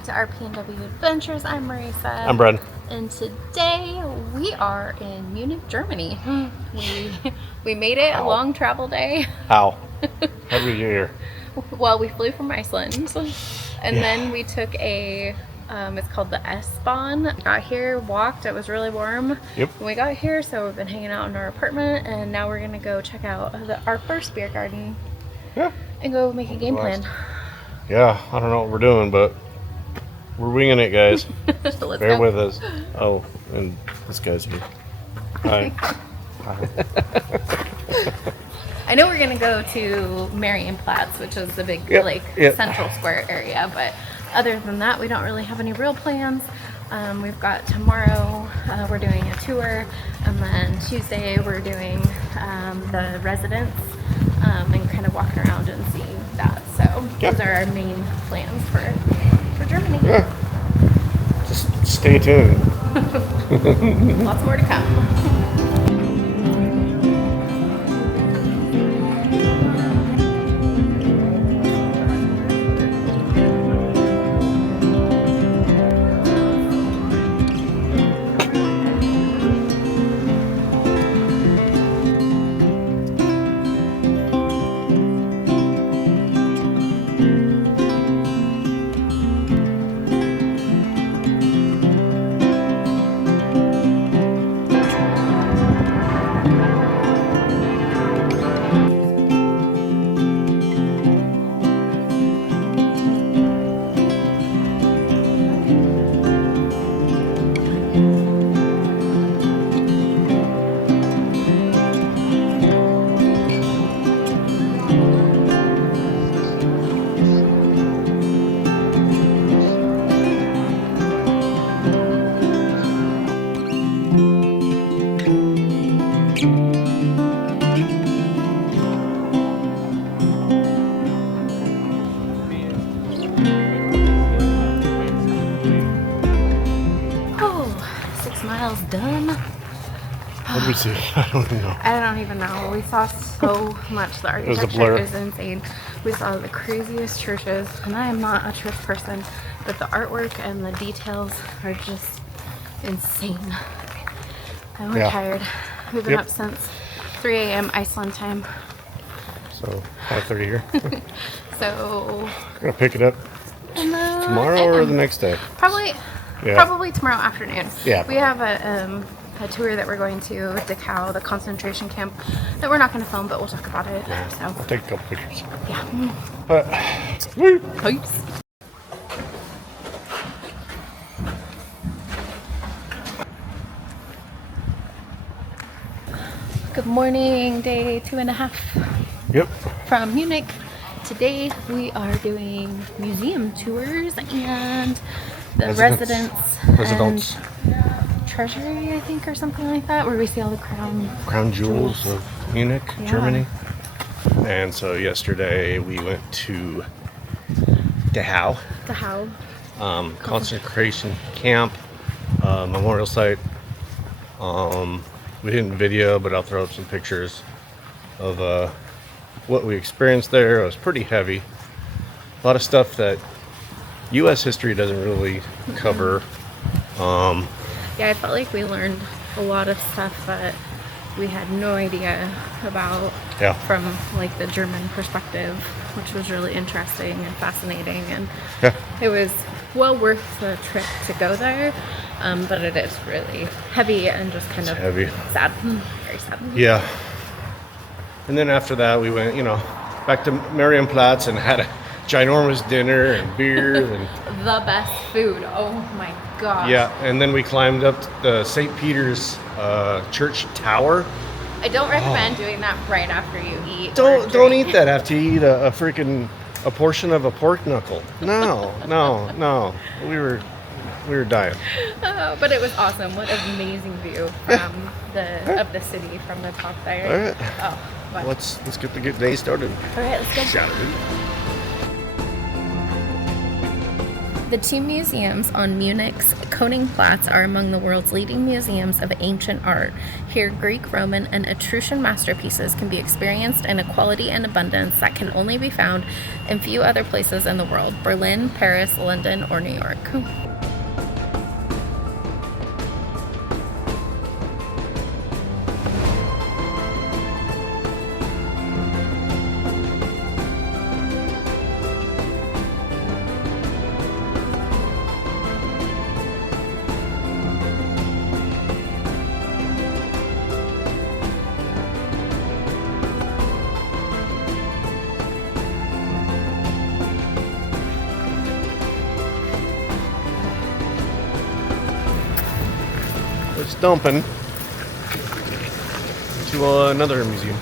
back to RP&W Adventures. I'm Marisa. I'm Brad. And today we are in Munich, Germany. We made it. How? A long travel day. How? How did we get here? Well, we flew from Iceland, and then we took a it's called the S-Bahn. Got here, walked. It was really warm. Yep. When we got here, so we've been hanging out in our apartment, and now we're gonna go check out our first beer garden. Yeah. And go make a game plan. Yeah, I don't know what we're doing, but we're winging it, guys. So let's Bear go. with us. Oh, and this guy's here. Hi. Hi. I know we're gonna go to Marienplatz, which is the big central square area, but other than that, we don't really have any real plans. We've got tomorrow, we're doing a tour, and then Tuesday we're doing the residence and kind of walking around and seeing that. So those are our main plans for Germany. Yeah. Just stay tuned. Lots more to come. Done. What did we see? I don't even know. We saw so much. The architecture is insane. We saw the craziest churches, and I am not a church person, but the artwork and the details are just insane. And we're tired. We've been up since 3 a.m. Iceland time. So 5:30 here. So we're gonna pick it up tomorrow or the next day. Probably tomorrow afternoon. Yeah. We have a tour that we're going to Dachau, the concentration camp, that we're not going to film, but we'll talk about it. Yeah. So I'll take a couple pictures. Yeah. Peace. Good morning, day 2.5. Yep. From Munich. Today we are doing museum tours and the residence and treasury, I think, or something like that, where we see all the crown jewels of Munich, Germany. And so yesterday we went to Dachau. Concentration camp, memorial site. We didn't video, but I'll throw up some pictures of what we experienced there. It was pretty heavy. A lot of stuff that U.S. history doesn't really cover. Yeah, I felt like we learned a lot of stuff that we had no idea about from like the German perspective, which was really interesting and fascinating, and it was well worth the trip to go there, but it is really heavy and just kind of sad. Very sad. Yeah. And then after that we went, back to Marienplatz and had a ginormous dinner and beer and the best food. Oh my gosh. Yeah, and then we climbed up the St. Peter's church tower. I don't recommend doing that right after you eat. Don't eat that after you eat a portion of a pork knuckle. No. We were dying. But it was awesome. What an amazing view from the city from the top there. All right. Oh, let's get the day started. All right, let's go. Shot it. The two museums on Munich's Königsplatz are among the world's leading museums of ancient art. Here, Greek, Roman, and Etruscan masterpieces can be experienced in a quality and abundance that can only be found in few other places in the world: Berlin, Paris, London, or New York. It's dumping to another museum.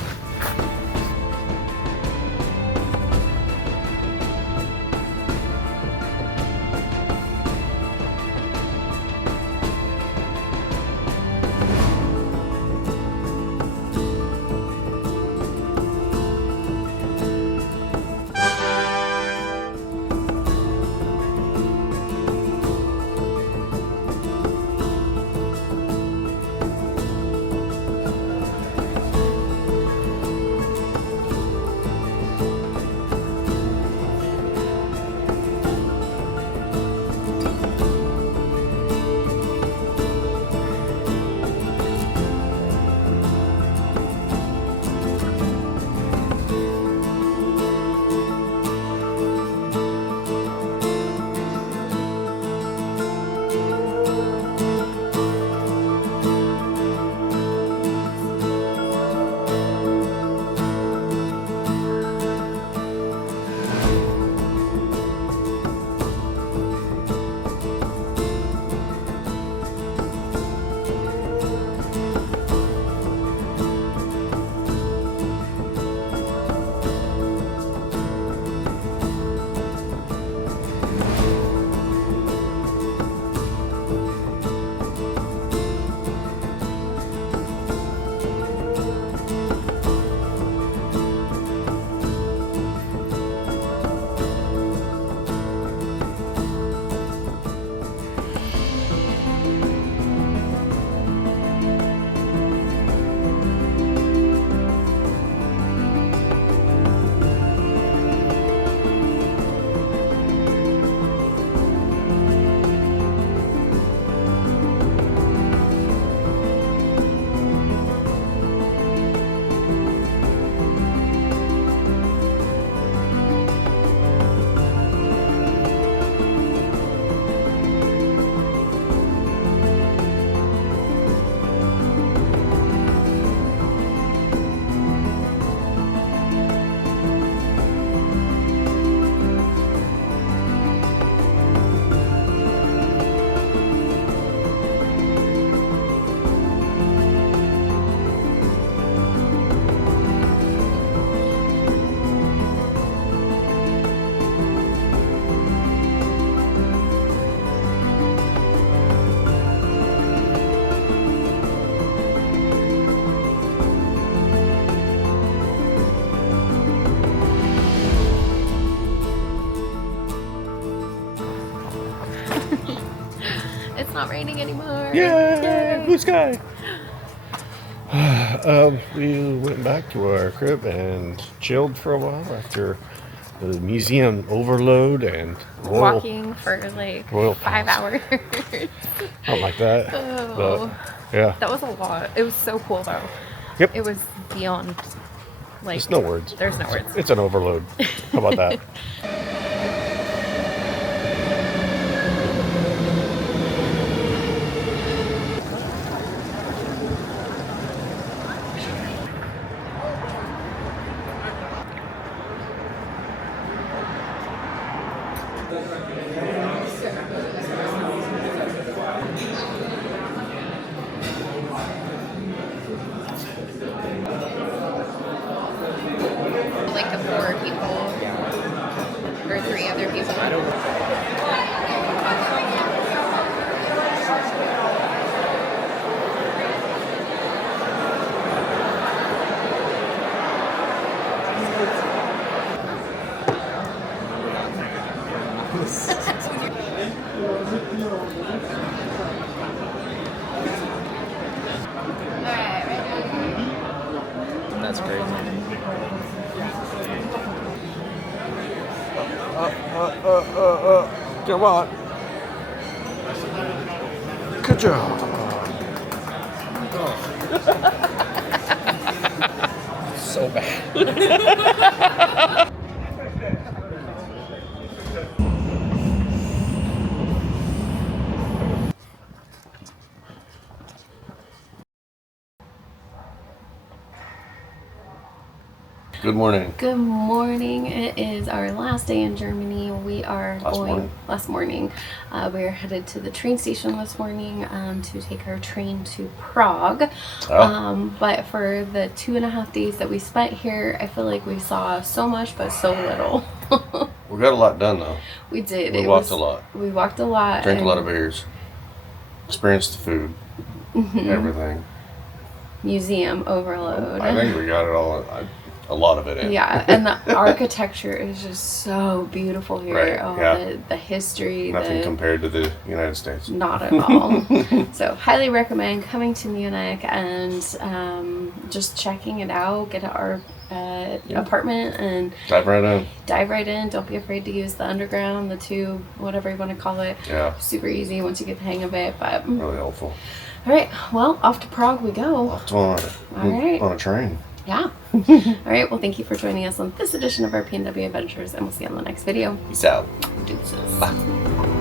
It's not raining anymore. Yay! Blue sky! We went back to our crib and chilled for a while after the museum overload and walking for like royal 5 hours. Something like that. Oh, But, yeah. that was a lot. It was so cool though. Yep. It was beyond, like, There's no words. There's no words. It's an overload. How about that? Like the 4 people or 3 other people. I don't know. That's crazy. Come on. Good job. So bad. Good morning. Good morning. It is our last day in Germany. We are last morning. We are headed to the train station this morning to take our train to Prague. But for the 2.5 days that we spent here, I feel like we saw so much but so little. We got a lot done though. We did. We walked a lot. We walked a lot. Drank a lot of beers. Experienced the food. Everything. Museum overload. I think we got it all. A lot of it in. Yeah, and the architecture is just so beautiful here. Right, Oh, yeah. the history. Nothing compared to the United States. Not at all. So highly recommend coming to Munich and just checking it out. Get our apartment and dive right in. Don't be afraid to use the underground, the tube, whatever you want to call it. Yeah. Super easy once you get the hang of it. But really helpful. All right, well, off to Prague we go. Off to on a train. Yeah. All right. Well, thank you for joining us on this edition of our PNW Adventures, and we'll see you on the next video. Peace out. Deuces. Bye.